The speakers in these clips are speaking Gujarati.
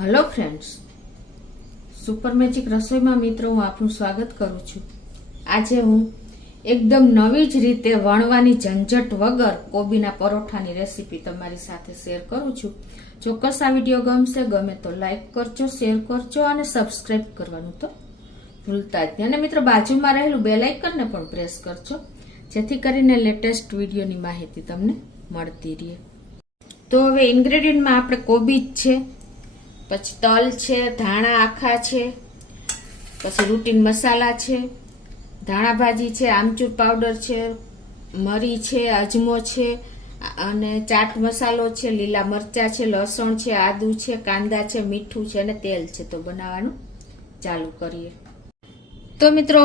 હેલો ફ્રેન્ડ્સ, સુપર મેજિક રસોઈમાં મિત્રો હું આપનું સ્વાગત કરું છું। આજે હું એકદમ નવી જ રીતે વણવાની ઝંઝટ વગર કોબીના પરોઠાની રેસીપી તમારી સાથે શેર કરું છું। ચોક્કસ આ વિડીયો ગમશે, ગમે તો લાઈક કરજો, શેર કરજો અને સબસ્ક્રાઇબ કરવાનું તો ભૂલતા જ નહીં। અને મિત્રો બાજુમાં રહેલું બેલ આઇકનને પણ પ્રેસ કરજો, જેથી કરીને લેટેસ્ટ વિડીયોની માહિતી તમને મળતી રહે। તો હવે ઇન્ગ્રેડિયન્ટમાં આપણે કોબી છે, પછી તલ છે, ધાણા આખા છે, પછી રૂટીન મસાલા છે, ધાણા ભાજી છે, આમચૂર પાવડર છે, મરી છે, અજમો છે અને ચાટ મસાલો છે, લીલા મરચા છે, લસણ છે, આદુ છે, કાંદા છે, મીઠું છે અને તેલ છે। તો બનાવવાનું ચાલુ કરીએ। તો મિત્રો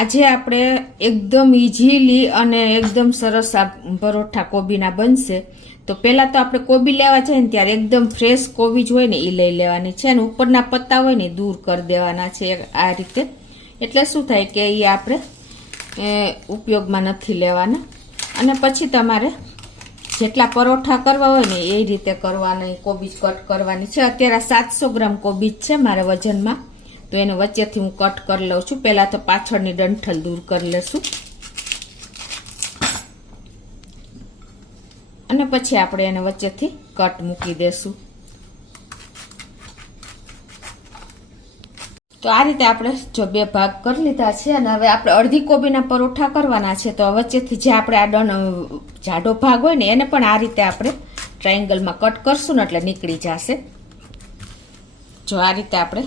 આજે આપણે એકદમ ઇઝીલી અને એકદમ સરસ આ પરોઠા કોબીના બનશે। તો પહેલા તો આપણે કોબી લેવા છે ને ત્યારે એકદમ ફ્રેશ કોબી જ હોય ને એ લઈ લેવાની છે અને ઉપરના પત્તા હોય ને દૂર કરી દેવાના છે આ રીતે। એટલે શું થાય કે એ આપણે ઉપયોગમાં નથી લેવાના। અને પછી તમારે જેટલા પરોઠા કરવા હોય ને એ રીતે કરવાના, કોબીજ કટ કરવાની છે। અત્યારે 700 ગ્રામ કોબીજ છે મારે વજનમાં, તો એને વચ્ચેથી હું કટ કરી લઉં છું। પહેલા તો પાછળની ડંઠલ દૂર કરી લેશું અને પછી આપણે એને વચ્ચેથી કટ મૂકી દેશું। તો આ રીતે આપણે જો બે ભાગ કરી લીધા છે અને હવે આપણે અડધી કોબીના પરોઠા કરવાના છે। તો વચ્ચેથી જે આપણે આ જાડો ભાગ હોય ને એને પણ આ રીતે આપણે ટ્રાયેંગલમાં કટ કરશું ને એટલે નીકળી જશે। જો આ રીતે આપણે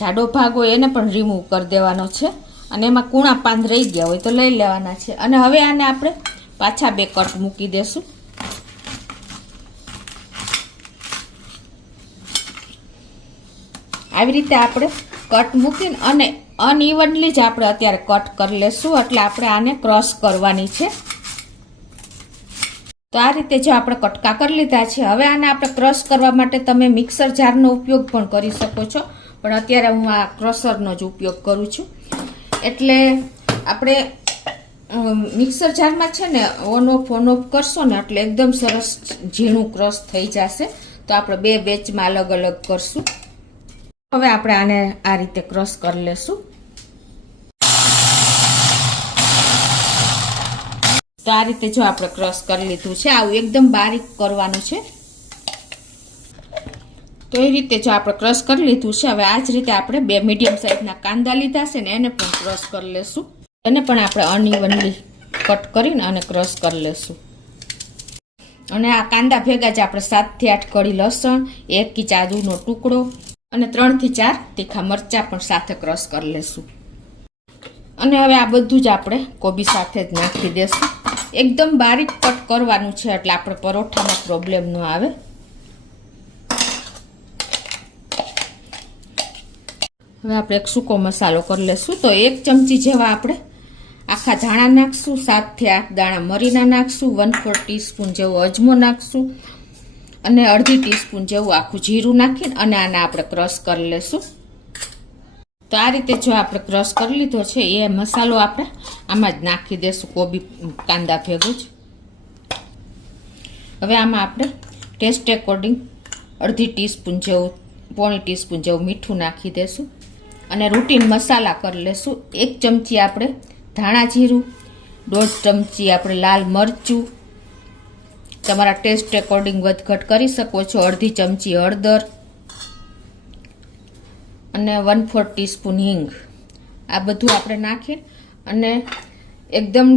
જાડો ભાગ હોય એને પણ રિમૂવ કરી દેવાનો છે અને એમાં કૂણા પાન રહી ગયા હોય તો લઈ લેવાના છે। અને હવે આને આપણે પાછા બે કટ મૂકી દેશું। આવી રીતે આપણે કટ મૂકીને અને અનઇવનલી જ આપણે અત્યારે કટ કરી લેશું, એટલે આપણે આને ક્રોસ કરવાની છે। તો આ રીતે જો આપણે કટકા કરી લીધા છે, હવે આને આપણે ક્રશ કરવા માટે તમે મિક્સર જારનો ઉપયોગ પણ કરી શકો છો, પણ અત્યારે હું આ ક્રશરનો જ ઉપયોગ કરું છું। એટલે આપણે મિક્સર જારમાં છે ને ઓન ઓફ કરશો ને એટલે એકદમ સરસ ઝીણું ક્રશ થઈ જશે। તો આપણે બે બેચમાં અલગ અલગ કરશું। હવે આપણે આને આ રીતે ક્રશ કરી લેશું। તો આ રીતે જો આપણે ક્રશ કરી લીધું છે, આવું એકદમ બારીક કરવાનું છે। તો એ રીતે જો આપણે ક્રશ કરી લીધું છે, હવે આ જ રીતે આપણે બે મીડિયમ સાઈઝના કાંદા લીધા છે ને એને પણ ક્રશ કરી લેશું। એને પણ આપણે અનઇવનલી કટ કરીને અને ક્રશ કરી લેશું। અને આ કાંદા ભેગા જ આપણે 7 થી 8 કળી લસણ, 1 ઇંચ આદુનો ટુકડો અને 3 થી 4 તીખા મરચા પણ સાથે ક્રશ કરી લેશું। અને હવે આ બધું જ આપણે કોબી સાથે જ નાખી દેશું। એકદમ બારીક કટ કરવાનું છે એટલે આપણે પરોઠામાં પ્રોબ્લેમ ન આવે। હવે આપણે એક સૂકો મસાલો કરી લેશું। તો 1 ચમચી જેવા આપણે આખા ધાણા નાખશું, 7 થી 8 દાણા મરીના નાખશું, 1/4 ટીસ્પૂન જેવો અજમો નાખશું અને અડધી ટીસ્પૂન જેવું આખું જીરું નાખીને અને આને આપણે ક્રશ કરી લેશું। તો આ રીતે જો આપણે ક્રશ કરી લીધો છે એ મસાલો આપણે આમાં જ નાખી દેશું, કોબી કાંદા ભેગું જ। હવે આમાં આપણે ટેસ્ટ એકોર્ડિંગ અડધી ટીસ્પૂન જેવું, પોણી ટીસ્પૂન જેવું મીઠું નાખી દેશું અને રૂટીન મસાલા કરી લેશું। 1 ચમચી આપણે ધાણા જીરું, 1.5 ચમચી આપણે લાલ મરચું, તમારા ટેસ્ટ એકોર્ડિંગ વધઘટ કરી શકો છો, અડધી ચમચી હળદર અને 1/4 ટીસ્પૂન હિંગ। આ બધું આપણે નાખી અને એકદમ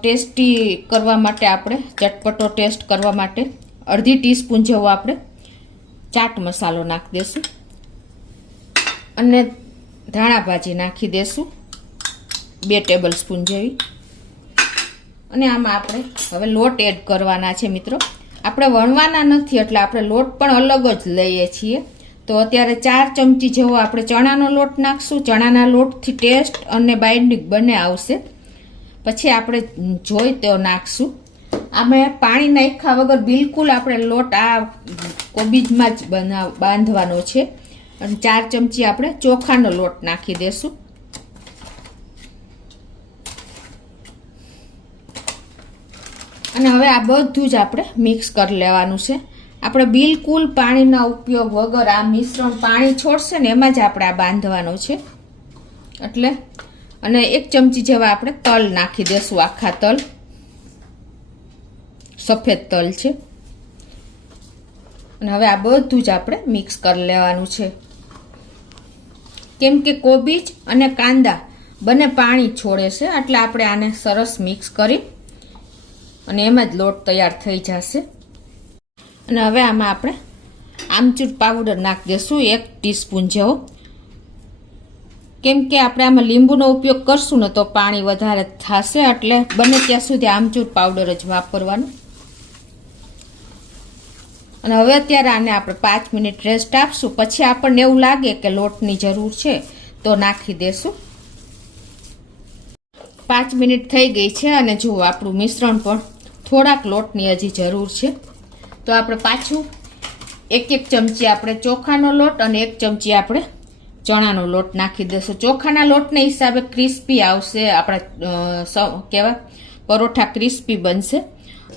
ટેસ્ટી કરવા માટે, આપણે ચટપટો ટેસ્ટ કરવા માટે અડધી ટીસ્પૂન જેવો આપણે ચાટ મસાલો નાખી દેશું અને ધાણા ભાજી નાખી દેશું 2 ટેબલ સ્પૂન જેવી। અને આમાં આપણે હવે લોટ એડ કરવાના છે મિત્રો। આપણે વણવાના નથી એટલે આપણે લોટ પણ અલગ જ લઈએ છીએ। તો અત્યારે 4 ચમચી જેવો આપણે ચણાનો લોટ નાખશું। ચણાના લોટથી ટેસ્ટ અને બાઇન્ડિંગ બંને આવશે। પછી આપણે જોઈ તો નાખશું। આમાં પાણી નાખ્યા વગર બિલકુલ આપણે લોટ આ કોબીજમાં જ બાંધવાનો છે। અને 4 ચમચી આપણે ચોખાનો લોટ નાખી દેશું। અને હવે આ બધું જ આપણે મિક્સ કરી લેવાનું છે। આપણે બિલકુલ પાણીના ઉપયોગ વગર આ મિશ્રણ પાણી છોડશે ને એમાં જ આપણે આ બાંધવાનું છે. એટલે અને 1 ચમચી જેવા આપણે તલ નાખી દેશું, આખા તલ, સફેદ તલ છે. અને હવે આ બધું જ આપણે મિક્સ કરી લેવાનું છે. કેમ કે કોબીજ અને કાંદા બંને પાણી છોડે છે, એટલે આપણે આને સરસ મિક્સ કરી અને એમાં જ લોટ તૈયાર થઈ જશે. અને હવે આમાં આપણે આમચૂર પાવડર નાખી દઈશું 1 ટીસ્પૂન જેવો. કેમ કે આપણે આમાં લીંબુનો ઉપયોગ કરશું ને તો પાણી વધારે થશે, એટલે બને ત્યાં સુધી આમચૂર પાવડર જ વાપરવાનું. અને હવે અત્યારે આને આપણે 5 મિનિટ રેસ્ટ આપશું. પછી આપણને એવું લાગે કે લોટની જરૂર છે તો નાખી દેશું. 5 મિનિટ થઈ ગઈ છે અને જુઓ આપણું મિશ્રણ પણ થોડાક લોટની હજી જરૂર છે. તો આપણે પાછું 1 ચમચી આપણે ચોખાનો લોટ અને 1 ચમચી આપણે ચણાનો લોટ નાખી દઈશું. ચોખાના લોટને હિસાબે ક્રિસ્પી આવશે, આપણા કેવા પરોઠા ક્રિસ્પી બનશે.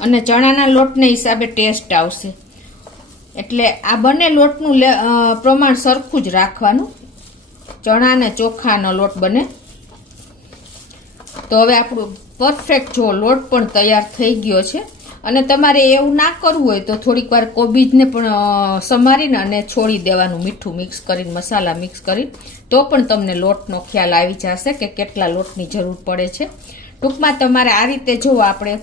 અને ચણાના લોટને હિસાબે ટેસ્ટ આવશે. એટલે આ બંને લોટનું પ્રમાણ સરખું જ રાખવાનું, ચણા અને ચોખાનો લોટ બને. તો હવે આપણું પરફેક્ટ જો લોટ પણ તૈયાર થઈ ગયો છે. અને તમારે એવું ના કરવું હોય તો થોડીક વાર કોબીજને પણ સમારીને અને છોડી દેવાનું, મીઠું મિક્સ કરીને, મસાલા મિક્સ કરીને, તો પણ તમને લોટનો ખ્યાલ આવી જશે કે કેટલા લોટની જરૂર પડે છે. ટૂંકમાં તમારે આ રીતે જો આપણે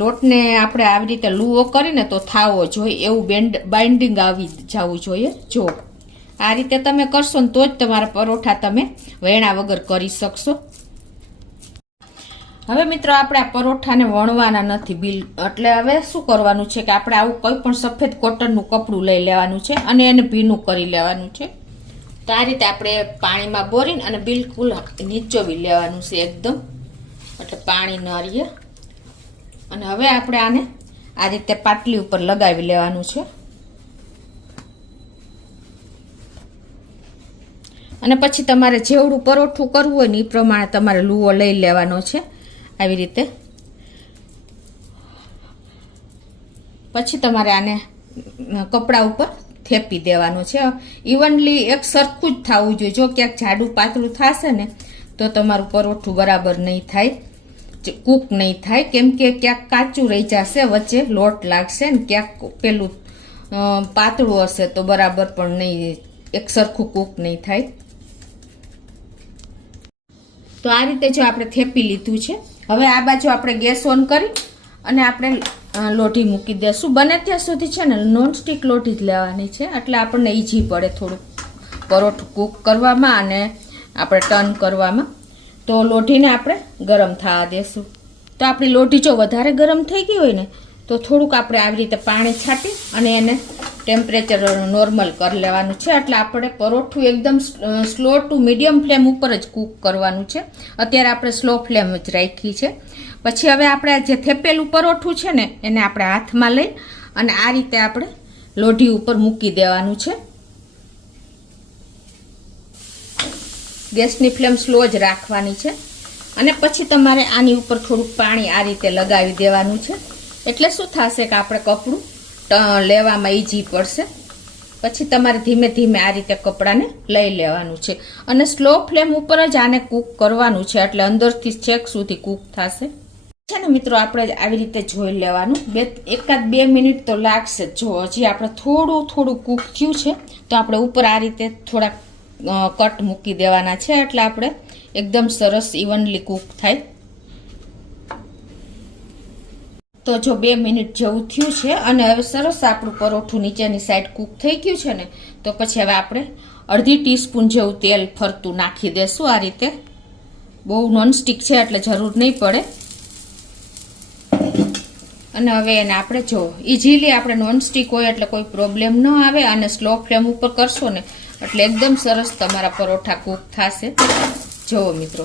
લોટને આપણે આવી રીતે લૂવો કરીને તો થાવો જોઈએ, એવું બાઇન્ડિંગ આવી જવું જોઈએ. જો આ રીતે તમે કરશો ને તો જ તમારા પરોઠા તમે વેણા વગર કરી શકશો. હવે મિત્રો આપણે આ પરોઠાને વણવાના નથી એટલે હવે શું કરવાનું છે કે આપણે આવું કોઈ પણ સફેદ કોટનનું કપડું લઈ લેવાનું છે અને એને ભીનું કરી લેવાનું છે. તો આ રીતે આપણે પાણીમાં બોરીને અને બિલકુલ નીચોવી લેવાનું છે એકદમ, એટલે પાણી ન રહે. અને હવે આપણે આને આ રીતે પાટલી ઉપર લગાવી લેવાનું છે. અને પછી તમારે જેવડું પરોઠું કરવું હોય ને એ પ્રમાણે તમારે લૂવો લઈ લેવાનો છે આવી રીતે. પછી તમારે આને કપડા ઉપર થેપી દેવાનું છે. ઇવનલી એક સરખું જ થવું જોઈએ. જો ક્યાંક જાડું પાતળું થશે ને તો તમારું પરોઠું બરાબર નહીં થાય, કૂક નહીં થાય. કેમ કે ક્યાંક કાચું રહી જશે, વચ્ચે લોટ લાગશે ને ક્યાંક પેલું પાતળું હશે તો બરાબર પણ નહીં, એક સરખું કૂક નહીં થાય. તો આ રીતે જો આપણે થેપી લીધું છે. હવે આ બાજુ આપણે ગેસ ઓન કરી અને આપણે લોઢી મૂકી દઈશું. બને ત્યાં સુધી છે ને નોનસ્ટિક લોઢી જ લેવાની છે, એટલે આપણને ઈઝી પડે થોડુંક પરોઠું કૂક કરવામાં અને આપણે ટર્ન કરવામાં. તો લોઢીને આપણે ગરમ થવા દેશું. તો આપણી લોઢી જો વધારે ગરમ થઈ ગઈ હોય ને તો થોડુંક આપણે આવી રીતે પાણી છાંટી અને એને ટેમ્પરેચર નોર્મલ કરી લેવાનું છે. એટલે આપણે પરોઠું એકદમ સ્લો ટુ મીડિયમ ફ્લેમ ઉપર જ કૂક કરવાનું છે. અત્યારે આપણે સ્લો ફ્લેમ જ રાખી છે. પછી હવે આપણે જે થેપેલું પરોઠું છે ને એને આપણે હાથમાં લઈ અને આ રીતે આપણે લોઢી ઉપર મૂકી દેવાનું છે. ગેસની ફ્લેમ સ્લો જ રાખવાની છે. અને પછી તમારે આની ઉપર થોડુંક પાણી આ રીતે લગાવી દેવાનું છે. એટલે શું થશે કે આપણે કપડું લેવામાં ઈઝી પડશે. પછી તમારે ધીમે ધીમે આ રીતે કપડાને લઈ લેવાનું છે અને સ્લો ફ્લેમ ઉપર જ આને કૂક કરવાનું છે, એટલે અંદરથી છેક સુધી કૂક થશે. છે ને મિત્રો આપણે આવી રીતે જોઈ લેવાનું. 1-2 મિનિટ તો લાગશે. જો હજી આપણે થોડું કૂક થયું છે તો આપણે ઉપર આ રીતે થોડાક કટ મૂકી દેવાના છે, એટલે આપણે એકદમ સરસ ઇવનલી કૂક થાય. તો જો 2 મિનિટ જેવું થયું છે અને હવે સરસ આપણું પરોઠું નીચેની સાઈડ કૂક થઈ ગયું છે ને, તો પછી હવે આપણે અડધી ટીસ્પૂન જેવું તેલ ફરતું નાખી દેશું. આ રીતે બહુ નોનસ્ટિક છે એટલે જરૂર નહીં પડે. અને હવે એને આપણે જો ઇઝીલી આપણે નોનસ્ટિક હોય એટલે કોઈ પ્રોબ્લેમ ન આવે. અને સ્લો ફ્લેમ ઉપર કરશો ને એટલે એકદમ સરસ તમારા પરોઠા કૂક થશે. જુઓ મિત્રો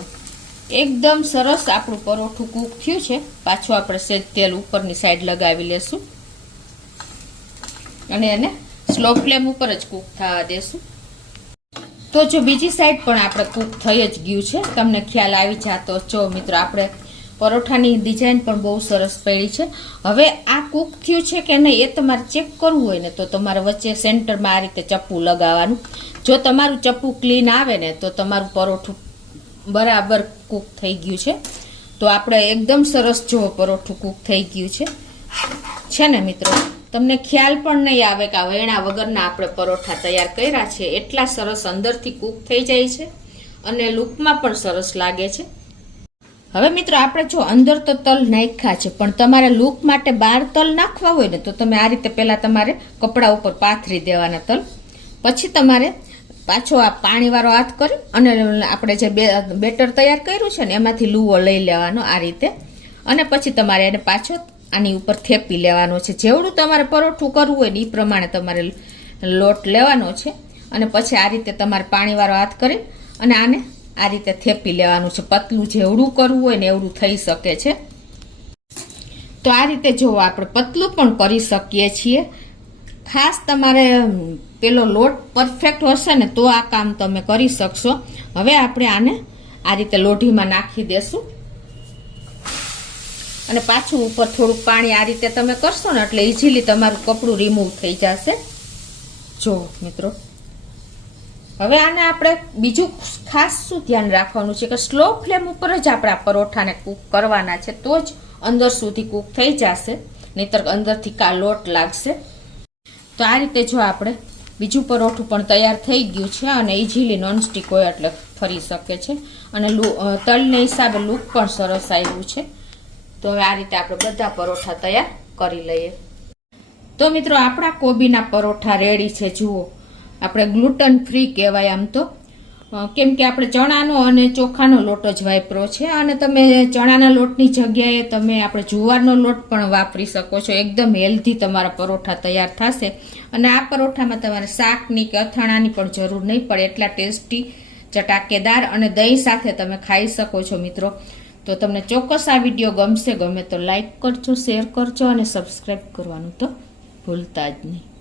એકદમ સરસ આપણું પરોઠું કૂક થયું છે. પાછું આપણે સેજ તેલ ઉપરની સાઈડ લગાવી લેશું અને એને સ્લો ફ્લેમ ઉપર જ કૂક થવા દેશું. તો જો બીજી સાઈડ પણ આપણે કૂક થઈ જ ગયું છે, તમને ખ્યાલ આવી જાતો. જો મિત્રો આપણે પરોઠાની ડિઝાઇન પણ બહુ સરસ પડી છે. હવે આ કૂક થયું છે કે નહીં એ તમારે ચેક કરવું હોય ને તો તમારે વચ્ચે સેન્ટરમાં આ રીતે ચપ્પુ લગાવવાનું. જો તમારું ચપ્પુ ક્લીન આવે ને તો તમારું પરોઠું બરાબર કૂક થઈ ગયું છે. તો આપણે એકદમ સરસ જો પરોઠું કૂક થઈ ગયું છે ને મિત્રો. તમને ખ્યાલ પણ નહીં આવે કે આ વેણા વગરના આપણે પરોઠા તૈયાર કર્યા છે. એટલા સરસ અંદરથી કૂક થઈ જાય છે અને લુકમાં પણ સરસ લાગે છે. હવે મિત્રો આપણે જો અંદર તો તલ નાખ્યા છે, પણ તમારે લુક માટે બહાર તલ નાખવા હોય ને તો તમે આ રીતે પહેલા તમારે કપડા ઉપર પાથરી દેવાના તલ. પછી તમારે પાછો આ પાણીવાળો હાથ કરી અને આપણે જે બેટર તૈયાર કર્યું છે ને એમાંથી લૂવો લઈ લેવાનો આ રીતે, અને પછી તમારે એને પાછો આની ઉપર થેપી લેવાનો છે. જેવડું તમારે પરોઠું કરવું હોય ને એ પ્રમાણે તમારે લોટ લેવાનો છે, અને પછી આ રીતે તમારે પાણીવાળો હાથ કરી અને આને આ રીતે થેપી લેવાનું છે. પતલું જેવડું કરવું હોય ને એવડું થઈ શકે છે. તો આ રીતે જો આપણે પતલું પણ કરી શકીએ છીએ. ખાસ તમારે પેલો લોટ પરફેક્ટ હશે ને તો આ કામ તમે કરી શકશો. હવે આપણે આને આ રીતે લોઢીમાં નાખી દેશું અને પાછું ઉપર થોડુંક પાણી આ રીતે તમે કરશો ને એટલે ઇઝીલી તમારું કપડું રિમૂવ થઈ જશે. જો મિત્રો હવે આને આપણે બીજું ખાસ શું ધ્યાન રાખવાનું છે કે સ્લો ફ્લેમ ઉપર જ આપણે આ પરોઠાને કૂક કરવાના છે, તો જ અંદર સુધી કૂક થઈ જશે, નહીતર અંદરથી લોટ લાગશે. તો આ રીતે જો આપણે બીજું પરોઠું પણ તૈયાર થઈ ગયું છે અને ઇઝીલી નોનસ્ટિક હોય એટલે ફરી શકે છે, અને તલને હિસાબે લુક પણ સરસ આવ્યું છે. તો હવે આ રીતે આપણે બધા પરોઠા તૈયાર કરી લઈએ. તો મિત્રો આપણા કોબીના પરોઠા રેડી છે. જુઓ આપણે ગ્લુટન ફ્રી કહેવાય આમ તો, કેમ કે આપણે ચણાનો અને ચોખાનો લોટ જ વાપરો છે, અને તમે ચણાના લોટની જગ્યાએ તમે આપણે જુવારનો લોટ પણ વાપરી શકો છો. એકદમ હેલ્ધી તમારા પરોઠા તૈયાર થશે, અને આ પરોઠામાં તમારે શાકની કે અથાણાની પણ જરૂર નહીં પડે. એટલા ટેસ્ટી, ચટાકેદાર અને દહીં સાથે તમે ખાઈ શકો છો મિત્રો. તો તમને ચોક્કસ આ વિડીયો ગમે તો લાઈક કરજો, શેર કરજો અને સબસ્ક્રાઈબ કરવાનું તો ભૂલતા જ નહીં.